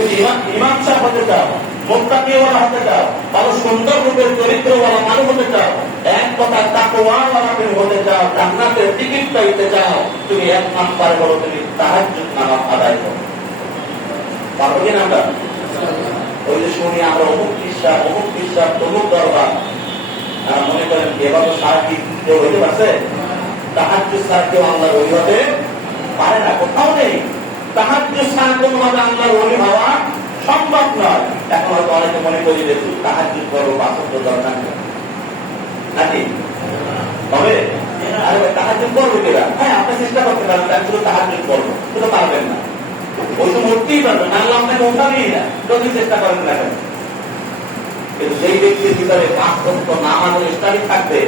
তুমি ইমাম সাহেব হতে চাও, মুত্তাকিওয়ালা হতে চাও, ভালো সুন্দর রূপের চরিত্রওয়ালা মানুষ হতে চাও, এক কথা তাকওয়াওয়ালা তুমি হতে চাও, জান্নাতের টিকিট পাইতে চাও, তুমি এক নাম্বার বলো তুমি তাহাজ্জুদ নামাজ আদায় করো। পারবো কিনা আমরা? ওই যে শুনি আমরা অমুক বিশ্বাস তমুক দরবার, মনে করেন এবার তো সারা কি কেউ হইতে পারছে? তাহাজ্জুদ ছাড়া কেউ আল্লাহর ওলি হতে পারে না, কোথাও নেই। তাহাজ্জুদ ছাড়া কোনোভাবে আল্লাহর ওলি হওয়া সম্ভব নয়। এখন হয়তো অনেকে মনে করি যে তাহাজ্জুদ করবো, 5 ওয়াক্ত দরকার নেই নাকি হবে? আরে ভাই তাহাজ্জুদ করবে কিনা? হ্যাঁ, আপনি চেষ্টা করতে পারেন, আমি শুধু তাহাজ্জুদ করবো, শুধু পারবেন না, ওই তো উঠতেই পারবেন না, আল্লাহ আপনাকে উঠাবেই না, যদি চেষ্টা করেন না কেন। কিন্তু সেই ব্যক্তির ভিতরে 5 ওয়াক্ত নামাজের স্টাডি থাকবে,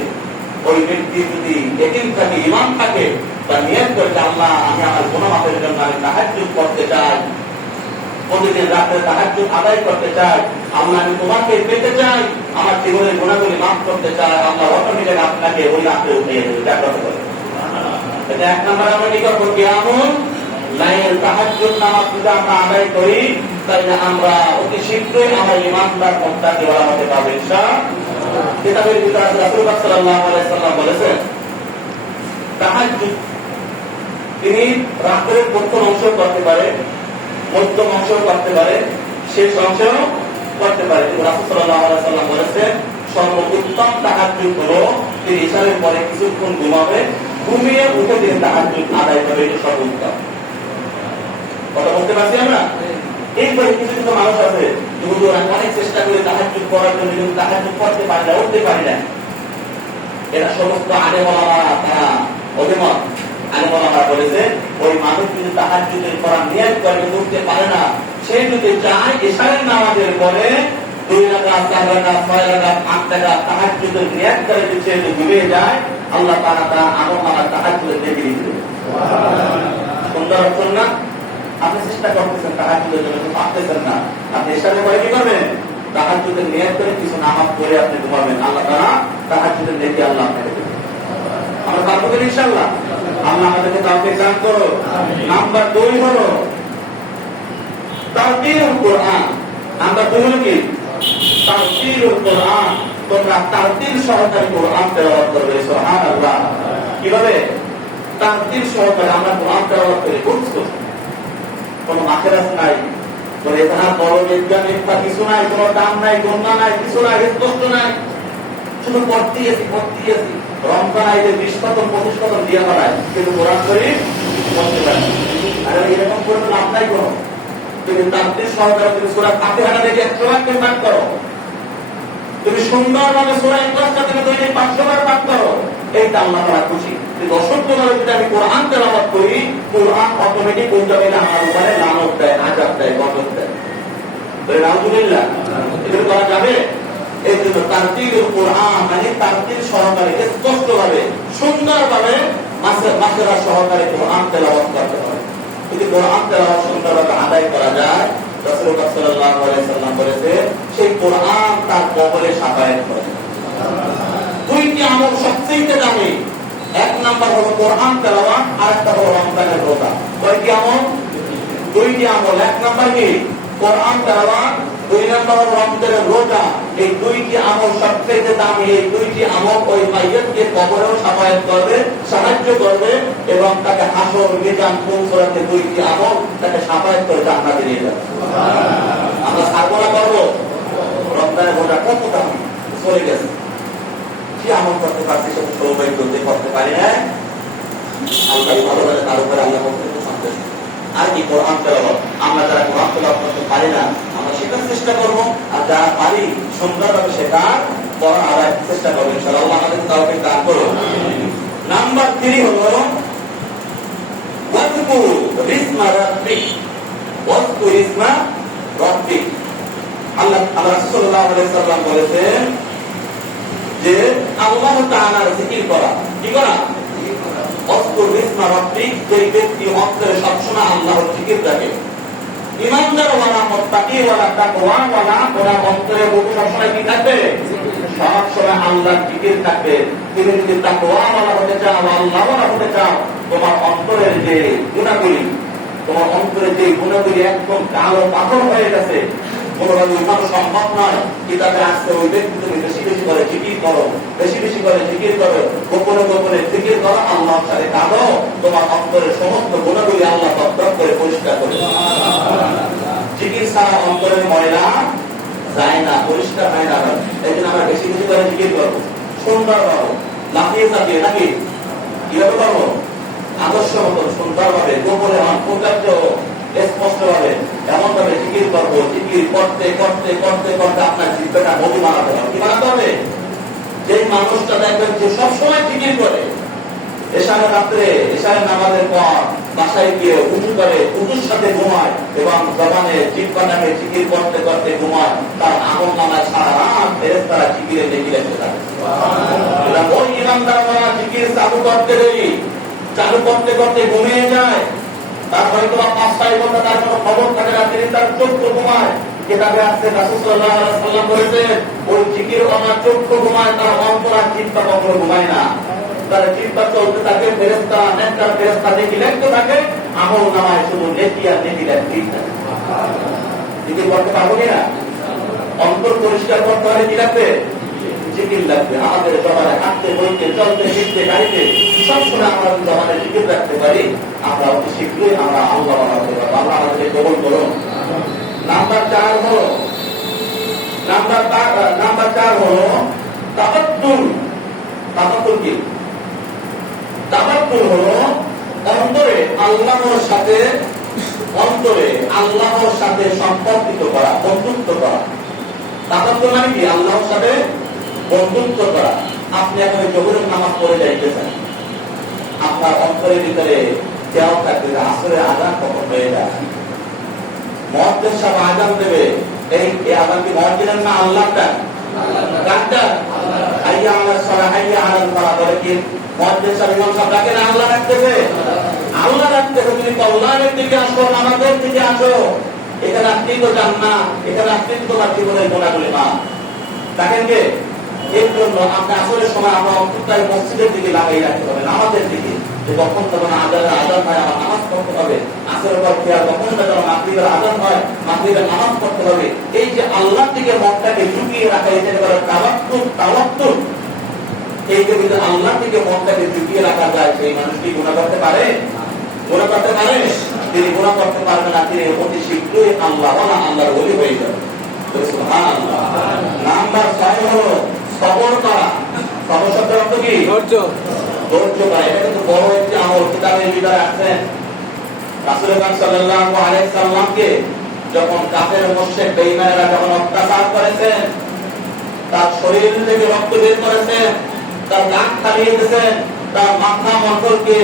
ওই ব্যক্তি যদি এতিম থাকে, ইমাম থাকে, বা নিয়ত করে আল্লাহ আমি আমার গুনাহ মাফের জন্য আমি তাহাজ্জুদ করতে চাই, প্রতিদিন রাতে তাহাজ্জুদ আদায় করতে চাই, আল্লাহ আমি তোমাকে পেতে চাই, আমার জীবনের গুনাহগুলি মাফ করতে চাই, আল্লাহ অটোমেটিক আপনাকে ওই রাতে উঠিয়ে দেবে, জাগ্রত করে। এটা 1 নম্বর আমরা কি করবো? কিয়ামুল লাইল তাহাজ্জুদ নামাজ যদি আমরা আদায় করি, তাহলে আমরা অতি শীঘ্রই আমার ঈমানদার মুত্তাকিওয়ালা হতে পারবো ইনশাআল্লাহ। কিতাবের ভিতরে রাসূলুল্লাহ সাল্লাল্লাহু আলাইহি সাল্লাম বলেছেন, তাহাজ্জুদ তিনি রাতের প্রথম অংশ করতে পারে, মধ্যম অংশ করতে পারে, শেষ অংশ করতে পারে। রাসূল সাল্লাল্লাহু আলাইহি সাল্লাম বলেছেন, সর্বোত্তম তাহাজ্জুদ হলো তিনি ইশারের পরে কিছুক্ষণ ঘুমাবে, ঘুমিয়ে উঠে তিনি তাহাজ্জুদ আদায় করবে, এটা সর্বোত্তম। কথা বলতে পারছি আমরা? এইভাবে কিছু কিছু মানুষ আছে যেগুলো অনেক চেষ্টা করে তাহাজ্জুদ করার জন্য কিন্তু তাহাজ্জুদ করতে পারে না, উঠতে পারে না। এরা সমস্ত আলেম ওলামারা তারা অভিমত। আলেম ওলামারা বলেছে ওই মানুষ যদি তাহাজ্জুদের করার নিয়ত করে উঠতে পারে না, সে যদি চায় ইশারের নামাজের পরে 2 রাকাত 4 রাকাত 6 রাকাত 8 রাকাত তাহাজ্জুদের নিয়ত করে যদি সে ঘুমিয়ে যায়, আল্লাহ তাআলা তার আমলনামা তাহাজ্জুদের নেকি দিবেন। সুন্দর অর্থ না? আপনি চেষ্টা করতেছেন তাহাজ্জুদের জন্য, পারতেছেন না, আপনি ইশারের পরে কি করবেন? তাহাজ্জুদের নিয়ত করে কিছু নামাজ পড়ে আপনি ঘুমাবেন, আল্লাহ তাআলা তাহাজ্জুদের নেকি আল্লাহ আপনাকে দেবেন। আমরা পারবো তো ইনশাআল্লাহ। আল্লাহ আমাদেরকে তাওফিক দান করো। নাম্বার 2 হলো তারতিলুল কোরআন। নাম্বার 2 হলো কি? তারতিলুল কোরআন। তোমরা তারতিল সহকারে কোরআন তেলাওয়াত করবে। সুবহানাল্লাহ। কিভাবে? তারতিল সহকারে আমরা কোরআন তেলাওয়াত করি, বুঝছো? কোনো মাখরাজ নাই, কোনো এখানে বড় বিজ্ঞান মিথ্যা কিছু নাই, কোনো দাম নাই, গণনা নাই, কিছু নাই, স্পষ্ট নাই, শুধু পড়তেই আছি। রমজান আইলে 20 কদম 25 কদম দিয়ে বাড়ায়, কিন্তু কোরআন শরীফ পড়তে পারে। আর এরকম করে লাভ নাই কোনো। তুমি তারতিল সহকারে তুমি সূরা ফাতিহা দেখে 100 বার পাঠ করো, তুমি সুন্দরভাবে সূরা ইখলাসটা তুমি দৈনিক 500 বার পাঠ করো, এইটা আল্লাহ তাআলা খুশি। কিন্তু অসত্যভাবে যদি আমি কোরআন তেলাওয়াত করি, কোরআন অটোমেটিক উল্টা হয়ে আমার উপরে লানত দেয়, আযাব দেয়, গজব দেয়। আলহামদুলিল্লাহ, এগুলো করা যাবে? এই জন্য তারতিলুল কোরআন মানে তারতিল সহকারে স্পষ্টভাবে সুন্দরভাবে মাসেরা সহকারে কোরআন তেলাওয়াত করতে হবে। যদি কোরআন তেলাওয়াত সুন্দরভাবে আদায় করা যায়, রাসূলুল্লাহ সাল্লাল্লাহু আলাইহি সাল্লাম বলেছেন সেই কোরআন তার কবরে শাফায়াত করে। 2টি আমল সবচেয়ে দামি। 1 নাম্বার হলো কোরআন তেলাওয়াত, আরেকটা হলো রমজানের রোজা। কয়টি আমল? 2টি আমল। 1 নাম্বার কি? কোরআন তেলাওয়াত, 2 নাম্বার হলো রমজানের রোজা। এই 2টি আমল সবচেয়ে দামি। এই 2টি আমল ওই মাইয়িতকে কবরেও শাফায়াত করবে, সাহায্য করবে, এবং তাকে হাসর মিজান পৌঁছাতে 2টি আমল তাকে শাফায়াত করে জান্নাতে নিয়ে যাবে। আমরা ছাড়বো না, করবো? রমজানের রোজা কত দামি, চলে গেছে। কি আমল করতে পারছি সেটা সৌভাগ্য, যে করতে পারি না আল্লাহ ভালো লাগে, তার উপরে আল্লাহ সন্তুষ্ট। আর কি? কোরআন তেলাওয়াত। আমরা যারা কোরআন তেলাওয়াত করতে পারি না, আমরা শেখার চেষ্টা করবো, আর যারা পারি সুন্দরভাবে শেখার কোরআন আদায়ের চেষ্টা করবো ইনশাআল্লাহ। আল্লাহ আমাদের তাওফিক দান করুন। নাম্বার 3 হলো ওয়াজকুর ইসমা রাব্বিক। ওয়াজকুর ইসমা রাব্বিক। আল্লাহ রাসূল সাল্লাল্লাহু আলাইহি সাল্লাম বলেছেন যে আল্লাহ তাআলার জিকির করা। কি করা? ওয়াজকুর ইসমা রাব্বিক। যে ব্যক্তি অন্তরে সবসময় আল্লাহর জিকির রাখে, ইমানদার ওয়ালা মুত্তাকি ওয়ালা তাকওয়া ওয়ালা, ওরা অন্তরে বুকে সবসময় কি থাকবে? সবসময় আল্লাহর জিকির থাকবে। তুমি যদি তাকওয়া ওয়ালা হতে চাও, আল্লাহ ওয়ালা হতে চাও, তোমার অন্তরের যে গুনাহগুলি, তোমার অন্তরে যে গুণাগুলি একদম কালো পাথর হয়ে গেছে, কোনোভাবে উঠানো সম্ভব নয়। কিতাবে আসছে ওই ব্যক্তি তুমি বেশি বেশি করে জিকির করো, বেশি বেশি করে জিকির করো, গোপনে গোপনে জিকির করো, আল্লাহর সাথে কাঁদো, তোমার অন্তরের সমস্ত গুণাগুলি আল্লাহ তত্ত্ব করে পরিষ্কার করে। জিকির ছাড়া অন্তরের ময়লা যায় না, পরিষ্কার হয় না। এই জন্য আমরা বেশি বেশি করে জিকির করবো, সুন্দর পাবো, লাফিয়ে লাফিয়ে নাকি কিভাবে পাবো, আদর্শ মতন সুন্দর ভাবে, গোপনে প্রকাশ্য স্পষ্ট ভাবে এমন ভাবে জিকির করবো। জিকির করতে করতে করতে করতে আপনার জিব্বাটা নদী বানাতে হবে। কি বানাতে হবে? যে মানুষটা দেখবেন যে সবসময় জিকির করে, এশারের রাত্রে এশারের নামাজের পর বাসায় গিয়ে উঁচু করে, উঁচুর সাথে ঘুমায় এবং জবানে জিব্বাটাকে জিকির করতে করতে ঘুমায়, তার আমল নামায় সারা রাত ফেরেশতারা জিকিরে নেকি লেখতে থাকে। ওই ইমানদাররা জিকির চালু করতে দেরি, চালু করতে করতে ঘুমিয়ে যায়, তার হয়তো 5-6 ঘন্টা তার কোনো খবর থাকে না, তিনি তার চোখ ঘুমায়। কিতাবে আসছে রাসূল সাল্লাল্লাহু আলাইহি ওয়াসাল্লাম বলেছেন, ওই জিকির আমার চোখ ঘুমায়, তার অন্তর আর চিন্তা কখনো ঘুমায় না। তার চিন্তা চলতে থাকে, ফেরেশতা নেককার ফেরেশতা নেকি লিখতে থাকে, আমল নামায় শুধু নেকি আর নেকি লিখতেই থাকে। জিকির করতে পারবো কিনা? অন্তর পরিষ্কার করতে হলে কি লাগবে? জিকির লাগবে। আমাদের জবানে হাঁটতে বইতে চলতে ফিরতে গাড়িতে সবসময় আমরা জবানে জিকির রাখতে পারি, আমরা অতি শীঘ্রই আমরা আল্লাহ বানাতে পারবো। আল্লাহ আমাদের কবুল করুন। নাম্বার 4 হলো তাওয়াক্কুল। তাওয়াক্কুল কি? তাওয়াক্কুল হলো অন্তরে আল্লাহর সাথে সম্পর্কিত করা, বন্ধুত্ব করা। তাওয়াক্কুল মানে কি? আল্লাহর সাথে বন্ধুত্ব করা। আপনি এখন জোহরের নামাজ পড়ে যাইতেছেন, আপনার অন্তরের ভিতরে দেওয়া থাকবে আসরের আযান কখন হয়ে যায়। মুয়াজ্জিন সাহেব আযান দেবে, এই আযান কি মুয়াজ্জিনের না আল্লাহটা? কারটা? হাইয়া আলাস সালাহ, হাইয়া আলাল ফালাহ বলে কি মুয়াজ্জিন সাহেব ইমাম সাহেব ডাকে না আল্লাহ ডাকতেছে? আল্লাহ ডাকতেছে, তুমি কল্যাণের দিকে আসো, নামাজের দিকে আসো। এখানে আপনি তো যান না, এখানে আপনি তোমার জীবনের গুণাগুলি না দেখেন কে? এর জন্য আমরা আসরের সময় আমরা অন্তর্টাই মসজিদের দিকে লাগাই রাখতে হবে, নামাজের দিকে, যে কখন তখন আযান হয় আমার নামাজ পড়তে হবে। আসরের পর খেয়াল কখন যখন মাগরিবের আযান হয় মাগরিবের নামাজ পড়তে হবে। এই যে আল্লাহর দিকে মনটাকে ঝুঁকিয়ে রাখা, এটাকে বলে তাওয়াক্কুল। এই যে কিন্তু আল্লাহর দিকে মনটাকে ঝুঁকিয়ে রাখা যায়, সেই মানুষ কি গুনাহ করতে পারে? গুনাহ করতে পারে? তিনি গুনাহ করতে পারবে না, তিনি অতি শীঘ্রই আল্লাহর ওলি হয়ে যাবে। সুবহানাল্লাহ। নাম্বার 6 হলো সবর করা। সবর শব্দের অর্থ কি? ধৈর্য। ধৈর্য করা। এটা কিন্তু বড় একটি আমল। কিতাবের ভিতরে আছে রাসূল পাক সাল্লাল্লাহু আলাইহি সাল্লামকে যখন কাফের মুশরিক বেঈমানেরা যখন অত্যাচার করেছেন, তার শরীর থেকে রক্ত বের করেছেন, তার নাক ফাটিয়ে দিয়েছেন, তার মাথা মণ্ডলকে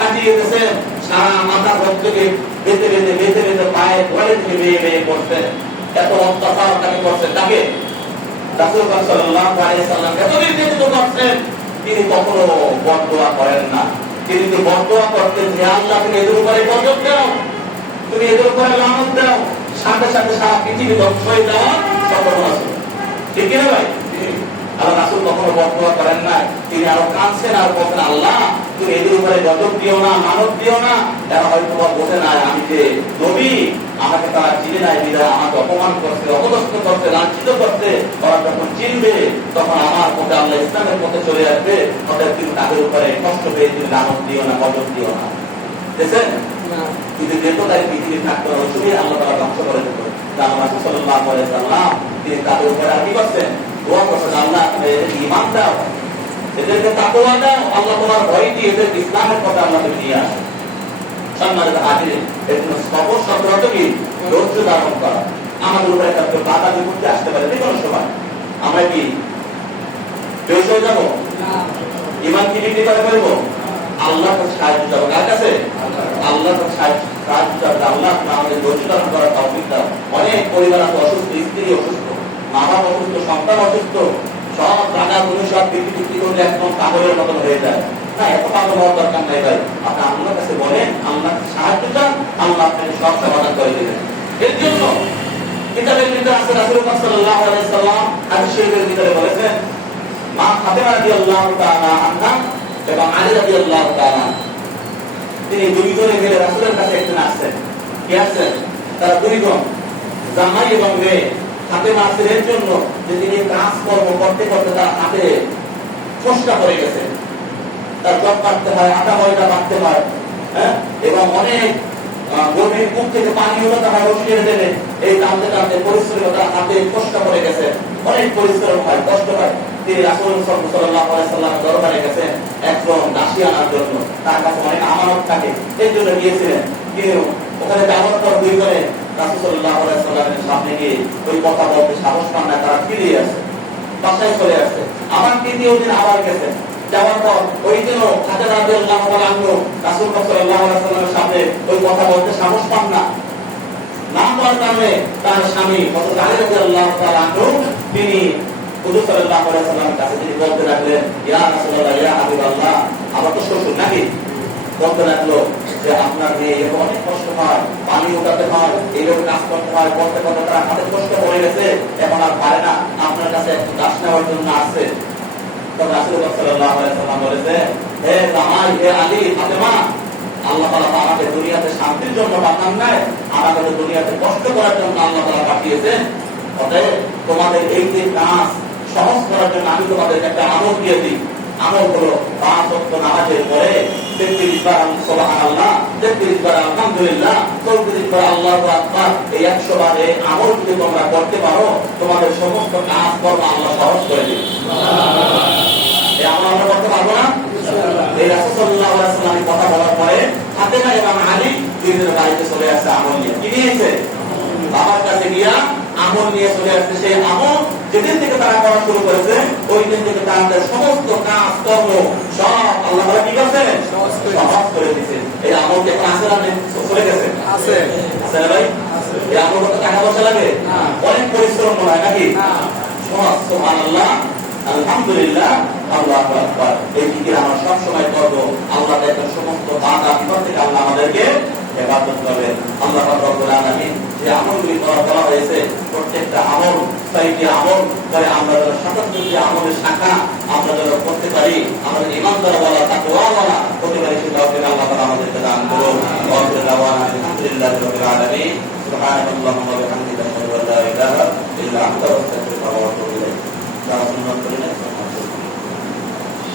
কাটিয়ে দিয়েছেন, সারা মাথা রক্তকে বেঁধে বেঁধে বেঁধে বেঁধে পায়ে ধরে থেকে বেয়ে বেয়ে পড়ছেন। এত অত্যাচার তাকে করছেন, তাকে রাসূল পাক সাল্লাল্লাহু আলাইহি সাল্লাম এত নির্যাতিত করছেন, তিনি কখনো বদদোয়া করেন না। তিনি তো বদদোয়া করতেন যে আল্লাহ তুমি এদের উপরে গজব দাও, তুমি এদের উপরে লানত দাও, সাথে সাথে সারা পৃথিবী ধ্বংস হয়ে যাওয়া সম্ভাবনা আছে। ঠিক কিনা ভাই? আল্লাহ রাসূল কখনো বদদোয়া করেন না, তিনি আরো কাঁদছেন আর বলছেন আল্লাহ তুমি এদের উপরে গজব দিও না, মানত দিও না। এরা হয়তো বোঝে না আমি যে নবী, আমাকে তারা চিনে নাই, বিধায় আমাকে অপমান করছে, অপদস্থ করছে, লাঞ্ছিত করছে। ওরা যখন চিনবে তখন আমার পথে আল্লাহ ইসলামের পথে চলে আসবে। অতএব তুমি তাদের উপরে কষ্ট পেয়ে তুমি লানত দিও না, গজব দিও না। দেখছেন? কিন্তু যেহেতু তাই পৃথিবী থাকতে অবশ্যই আল্লাহ তারা ধ্বংস করে দিত। রাসূল সাল্লাল্লাহু আলাইহি সাল্লাম তিনি তাদের উপরে আর কি করছেন? দোয়া করছেন, আল্লাহ ঈমান দাও, এদেরকে তাকওয়া দাও, আল্লাহ তোমার ভয় দিয়ে এদের ইসলামের পথে আল্লাহ নিয়ে আসে। সম্মানিত হাজিরিন, এজন্য সবর শব্দ অর্থ কি? ধৈর্য ধারণ করা। আমাদের উপরে একটা বাধা বিপত্তি আসতে পারে যে কোনো সময়, আমরা কি বেশ হয়ে যাবো? ঈমান কি বিক্রি করে ফেলবো? আল্লাহর কাছে সাহায্য চাবো। কার কাছে? আল্লাহর কাছে সাহায্য চাবো। আল্লাহ আমাদের ধৈর্য ধারণ করার তৌফিক দাও। অনেক পরিবার আছে অসুস্থ, স্ত্রী অসুস্থ, মা বাবা অসুস্থ, সন্তান অসুস্থ, সব টাকা গুলো সব বিক্রি করলে একদম পাগলের মতন হয়ে যায়। না, এত পাগল হওয়ার দরকার নাই ভাই। আপনি আল্লাহর কাছে বলেন, আল্লাহর সাহায্য চান, আল্লাহ আপনাকে সব সমাধান করে দেবেন। এর জন্য কিতাবের ভিতরে আছে রাসূল পাক সাল্লাল্লাহু আলাইহি সাল্লাম হাদিস শরীফের ভিতরে বলেছেন, মা ফাতেমা রাদিয়াল্লাহু তাআলা আনহা এবং আলী রাদিয়াল্লাহু তাআলা তিনি দুইজনে মিলে রাসূলের কাছে একদিন আসছেন। কে আসছেন? তারা দুইজন, জামাই এবং মেয়ে। ফাতেমা আসছেন এর জন্য যে তিনি কাজকর্ম করতে করতে তার হাতে ফোসকা পড়ে গেছে, তার জব কাটতে হয়, আটা ময়দা কাটতে হয়, হ্যাঁ, এবং অনেক গভীর কূপ থেকে পানি উঠাতে হয় রশির টেনে, এই টানতে টানতে পরিশ্রম তার হাতে ফোসকা পড়ে গেছে, অনেক পরিশ্রম হয়, কষ্ট হয়। তিনি রাসূল সাল্লাল্লাহু আলাইহি সাল্লামের দরবারে গেছেন একজন দাসী আনার জন্য, তার কাছে অনেক আমানত থাকে, এর জন্য গিয়েছিলেন। কিন্তু ওখানে যাওয়ার পর দুইজনে রাসূল সাল্লাল্লাহু আলাইহি সাল্লামের সামনে গিয়ে ওই কথা বলতে সাহস পান না, তারা ফিরে আসে, বাসায় চলে আসছে। আবার তৃতীয় দিন আবার গেছেন, যাওয়ার পর ওই দিনও ফাতেমা রাদিয়াল্লাহু আনহা রাসূল সাল্লাল্লাহু আলাইহি সাল্লামের সামনে ওই কথা বলতে সাহস পান না, না পাওয়ার কারণে তার স্বামী হযরত আলী রাদিয়াল্লাহু তাআলা আনহু তিনি হুজুর সাল্লাল্লাহু আলাইহি সাল্লামের কাছে তিনি বলতে লাগলেন, ইয়া রাসূলুল্লাহ, ইয়া হাবিবাল্লাহ, আমার তো শ্বশুর নাকি, বলতে লাগলো যে আপনার মেয়ে এরকম অনেক কষ্ট হয়, পানি উঠাতে হয়, এইভাবে কাজ করতে হয়, করতে করতে তার হাতে কষ্ট পড়ে গেছে, এখন আর পারে না, আপনার কাছে একটু দাস নেওয়ার জন্য আসছে। তখন রাসূলুল্লাহ সাল্লাল্লাহু আলাইহি সাল্লাম বলেছেন, হে জামাই, হে আলী, ফাতেমা, আল্লাহ তাআলা আমাকে দুনিয়াতে শান্তির জন্য পাঠান নাই, আমাকে দুনিয়াতে কষ্ট করার জন্য আল্লাহ তাআলা পাঠিয়েছেন। অতএব তোমাদের এই যে কাজ সহজ করার জন্য আমি তোমাদেরকে একটা আমল দিয়ে দিই। আমল হলো 5 ওয়াক্ত নামাজের পরে 33 বার সুবহানাল্লাহ, 33 বার আলহামদুলিল্লাহ, 34 বার আল্লাহু আকবার, এই 100 বার এই আমল যদি তোমরা করতে পারো, তোমাদের সমস্ত কাজ কর্ম আল্লাহ সহজ করে দিবেন। সুবহানাল্লাহ। এই আমল আমরা করতে পারবো না? এই রাসূল সাল্লাল্লাহু আলাইহি সাল্লামের কথা বলার পরে ফাতেমা এবং আলী দুইজনের বাড়িতে চলে আসছে আমল নিয়ে। কি নিয়ে এসেছে? বাবার কাছে গিয়া আমল নিয়ে চলে আসছে। সেই আমল যেদিন থেকে তারা করা শুরু করেছে, ওই দিন থেকে তাদের সমস্ত কাজ কর্ম সব আল্লাহ তাআলা কি করছেন? সহজ করে দিয়েছেন। এই আমল কি এখন আছে না চলে গেছে? আছে। আছে না ভাই? এই আমল কত টাকা পয়সা লাগে? অনেক পরিশ্রম হয় নাকি? সুবহানাল্লাহ, আলহামদুলিল্লাহ, আল্লাহু আকবার। এই জিকির আমরা সব সময় করব। আল্লাহ তাআলার সমস্ত বাধা বিপদ থেকে আল্লাহ আমাদেরকে হেফাজত করবেন। আল্লাহ রাব্বুল আলামিন যে আমলগুলি করা হয়েছে, প্রত্যেকটা আমল সাইটি আমল করে আমরা যেন ৭৭টি আমলের শাখা আমরা যেন করতে পারি, আমাদের ঈমানদার ওয়ালা তাকওয়া ওয়ালা হতে পারি, সেটা আল্লাহ তাআলা আমাদেরকে দান করুন। আলহামদুলিল্লাহি রাব্বিল আলামিন। সুবহানাল্লাহি ওয়া বিহামদিহি, আশহাদু আল্লা ইলাহা ইল্লা আনতা, আস্তাগফিরুকা ওয়া আতুবু ইলাইক।